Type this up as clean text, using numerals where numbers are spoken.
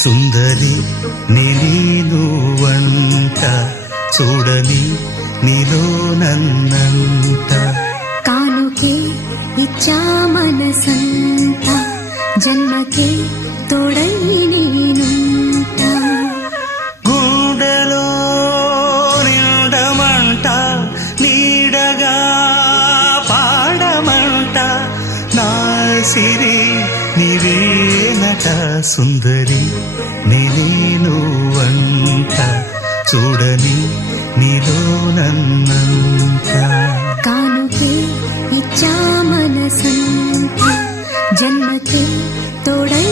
సుందరి నేను వంట చూడని నీలో నన్నంట కానుకే ఇచ్చా మనసంత జన్మకే తోడై నేనుంట గుండెలో నిండమంట నీడగా పాడమంట నా సిరి నీవేనట సుందరి నేను వంట చూడని నీలో నన్నంత కానుకే ఇచ్చా మనసంత జన్మకే తోడై